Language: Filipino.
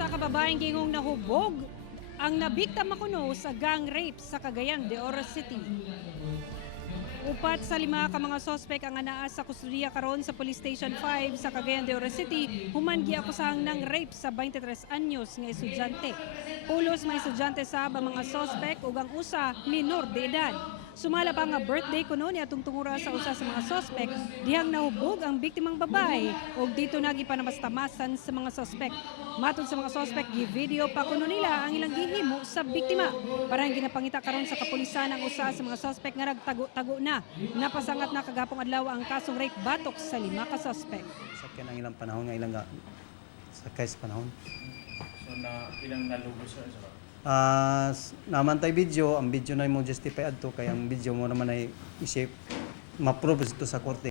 Usa ka babaeng gingong nahubog ang nabiktima kuno sa gang rape sa Cagayan de Oro City. Upat sa 5 ka mga sospek ang anaa sa kustudiya karon sa Police Station 5 sa Cagayan de Oro City human giakusahang ng rape sa 23 anyos nga estudyante. Pulos mga estudyante sa mga sospek ug ang usa minor de edad. Sumala pa nga birthday kuno ni atong tungura sa usa sa mga sospek dihang nahubog ang biktimang babae ug dito nagi panamastamasan sa mga sospek. Matod sa mga sospek, gi-video pa kuno nila ang ilang gihimo sa biktima. Parang ginapangita karon sa kapulisan ang usa sa mga sospek nga nagtago-tago na. Napasangat na kagapong adlaw ang kasong rape batok sa 5 ka sospek. Sakyan ang ilang panahon nga ilang sakay sa panahon. So na ilang nalugos sa isa? Namantay video, ang video na mo justify adto kay ang video mo naman ay isip ma-prove ito sa korte